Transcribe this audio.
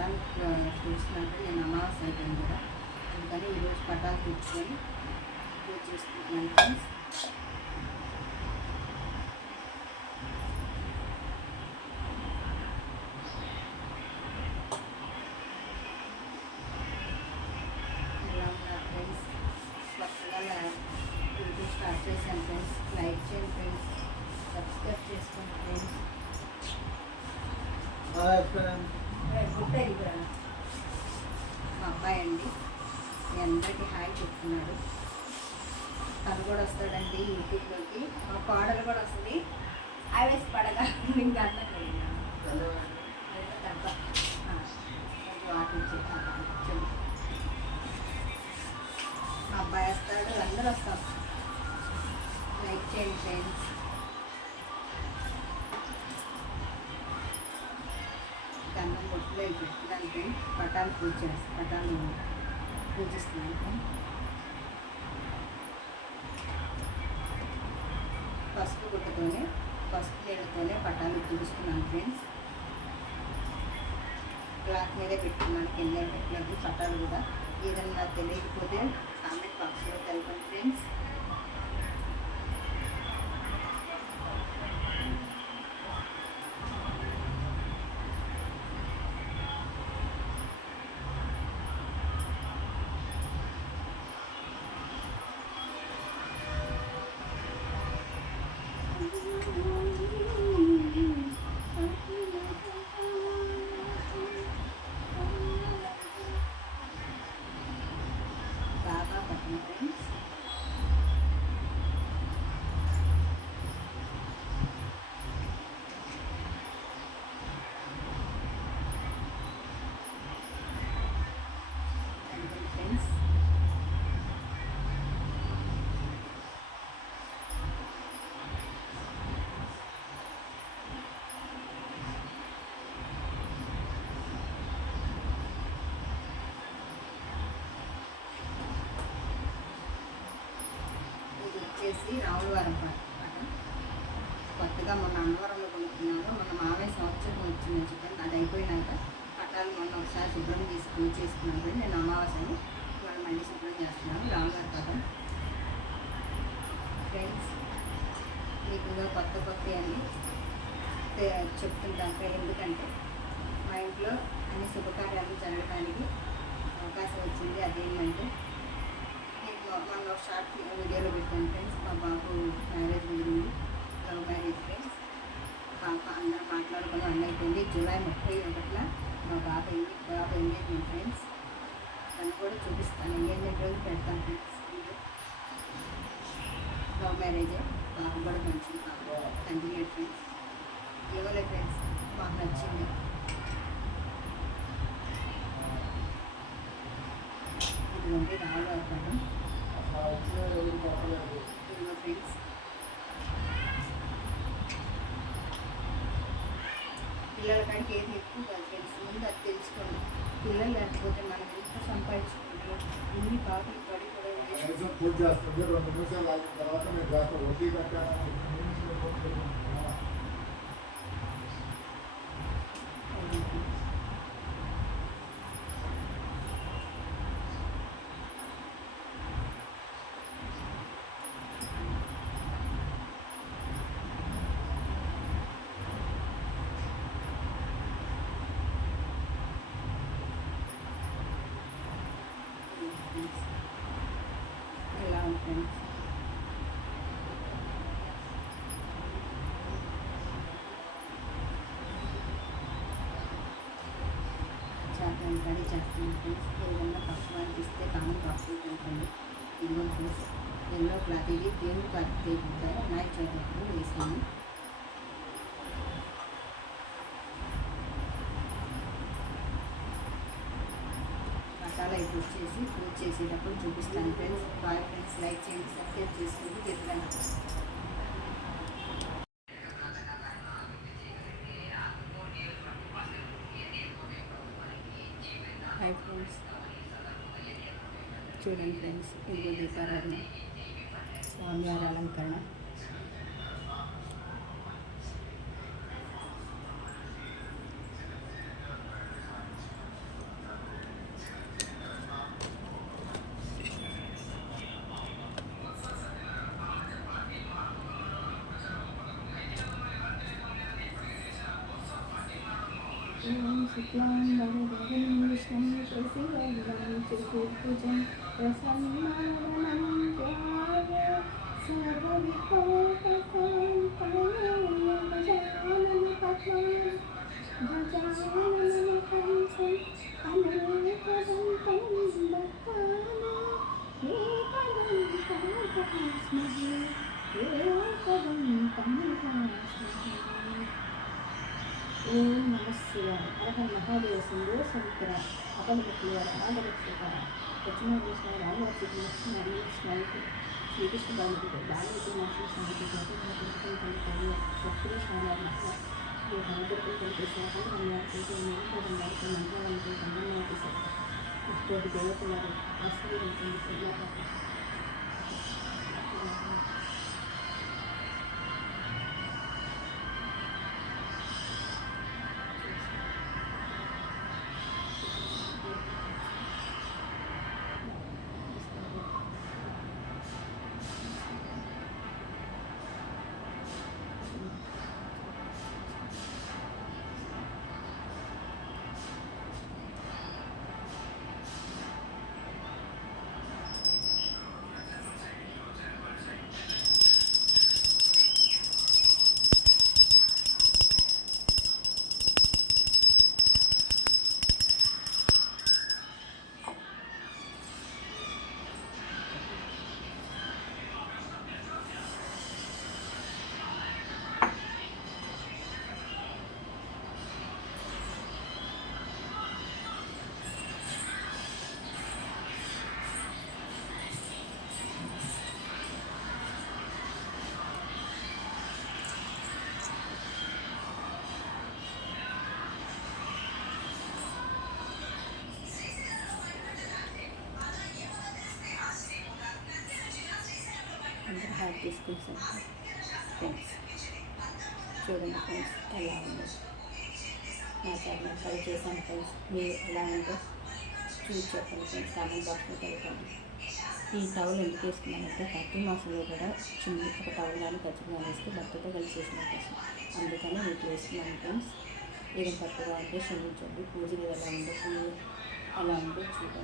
పటాలు చూస్తున్నట్టు నేను అమావాస్య అయిపోయింది కదా, అందుకని ఈరోజు పటాలు తెచ్చుకొని పూజ చేసుకుంటున్నాను ఫ్రెండ్స్. ఎలా ఉన్నారు ఫ్రెండ్స్? కొత్తగా యూట్యూబ్ స్టార్ట్ చేశాను ఫ్రెండ్స్. లైక్ చేయండి ఫ్రెండ్స్, సబ్స్క్రైబ్ చేసుకోండి ఫ్రెండ్స్. మా అబ్బాయి అండి మీ అందరికీ హాయ్ చెప్తున్నాడు. తను కూడా వస్తాడండి యూట్యూబ్లోకి. మా కోడలు కూడా వస్తుంది. ఆవేసి పడగా ఇంకా అన్నట్లేదు మా అబ్బాయి వస్తాడు, అందరూ వస్తాం. లైక్ చేయండి ఫ్రెండ్స్. గంధం బొట్టులో పెట్టడానికి పటాలు పూజిస్తున్నాను. పసుపు నీళ్ళతోనే పటాలు పూజిస్తున్నాను ఫ్రెండ్స్. క్లాత్ మీదే పెట్టుకున్నాను, కింద పెట్టలేదు. పటాలు కూడా ఏదన్నా తెలియకపోతే కామెంట్ బాక్స్లో తెలపండి ఫ్రెండ్స్. వచ్చేసి రావులవారం పాట. కొత్తగా మొన్న అన్నవరంలో కొనుక్కున్నాను. మొన్న మావే సంవత్సరం వచ్చిందని చెప్పాను. అది అయిపోయినాక పట్టాలు మొన్న ఒకసారి శుభ్రం చేసి పూజ చేసుకున్నాను. నేను అమావాస్యని ఇవాళ మళ్ళీ శుభ్రం చేస్తున్నాను. రావులవారి పాట ఫ్రెండ్స్. మీకు కొత్త అన్నీ చెప్తుంటాను. ఎందుకంటే మా ఇంట్లో అన్ని శుభకార్యాలు జరగడానికి అవకాశం వచ్చింది. అదేంటంటే మొన్న షార్ట్ వీడియోలో పెట్టాను ఫ్రెండ్స్. మా బాబు మ్యారేజ్ జరిగింది, లవ్ మ్యారేజ్ ఫ్రెండ్స్. అందరూ మాట్లాడుకొని అన్న అయిపోయింది. జూలై 31న మా బాబు ఎంగేజ్మెంట్ ఫ్రెండ్స్. దాన్ని కూడా చూపిస్తాను. ఎంగేజ్మెంట్ రోజు పెడతాను ఫ్రెండ్స్. లవ్ మ్యారేజే, బాబు కూడా మంచిది. బాబు కంటిన్యూ ఫ్రెండ్స్. ఇవ్వలే ఫ్రెండ్స్, మాకు నచ్చింది. ఇదిగోండి రావులవారి పాఠం ఫ్రెండ్స్. పిల్లల కంటే ఏది ఎక్కువ కాదు ఫ్రెండ్స్. ముందు అది తెలుసుకోండి. పిల్లలు లేకపోతే మనం ఎంత సంపాదించుకుంటాం. ఇన్ని పాటలు పడి కూడా పూజ చేస్తుంది. 2 నిమిషాలు ఆగిన తర్వాత నేను చేస్తాను. వడ్డీ కట్టాను. ఎలా ఉంటుంది చేస్తాను కర్రీ చేస్తాను ఫ్రెండ్స్. ఏదన్నా పప్పు అనిపిస్తే కామన్ పప్పు తింటుంది. ఇదిగో ఫ్రెండ్స్ ఎల్లో క్లాత్. ఇది దేవుడు కార్తీక వినాయక చవితి వేసాను. పూజ చేసేటప్పుడు చూపిస్తాను ఫ్రెండ్స్. Bye friends. లైక్ చేయండి, సబ్స్క్రైబ్ చేసుకోండి. చెప్తాను. హాయ్ ఫ్రెండ్స్, చూడండి ఫ్రెండ్స్. ఇదిగో దీపారాధన, స్వామివారి అలంకరణ. శుక్లాంబరధరం విష్ణుం శశివర్ణం చతుర్భుజం ప్రసన్నవదనం ధ్యాయే సర్వవిఘ్నోపశాంతయే గజానన పద్మానం గజాననమహంసం అనేకదంతం భక్తానాం ఏకదంతం స్మహే ఏకదంతం ఉపాస్మహే. ఓం నమః శివాయ. హర మహాదేవ సింధు సముద్ర అపలపత్రి ఆదరక్షక దక్షిణాదేశ రామవర్షికి లక్ష్మీ శ్రీకృష్ణ బాలుడు బాలవతి నరసింహ సంగతి శక్తి స్వామి హనుదర్పణ కలిపేశారు మంత్రాలంటే సంగతి ఇటువంటి దేవతలను ఆశీర్వదించండి. అందరూ హ్యాపీ తీసుకొచ్చాను ఫ్రెండ్స్. చూడండి ఫ్రెండ్స్ ఎలా ఉందో నా ఛానల్ ట్రై చేశాను ఫ్రెండ్స్. మీరు ఎలా ఉందో చూసి చెప్పండి ఫ్రెండ్స్, కామెంట్ బాక్స్లో తెలుపండి. ఈ టవల్ ఎందుకు వేసుకున్నానంటే కార్తీక మాసంలో కూడా చిన్న ఒక టవల్ కానీ ఖచ్చితంగా వేస్తే భర్తతో కలిసి చేసిన కోసం, అందుకని మీకు వేసుకున్నాను ఫ్రెండ్స్. ఏదైనా తప్పుగా ఉంటే క్షమించండి. పూజలు ఎలా ఉందో అలా ఉందో చూడండి.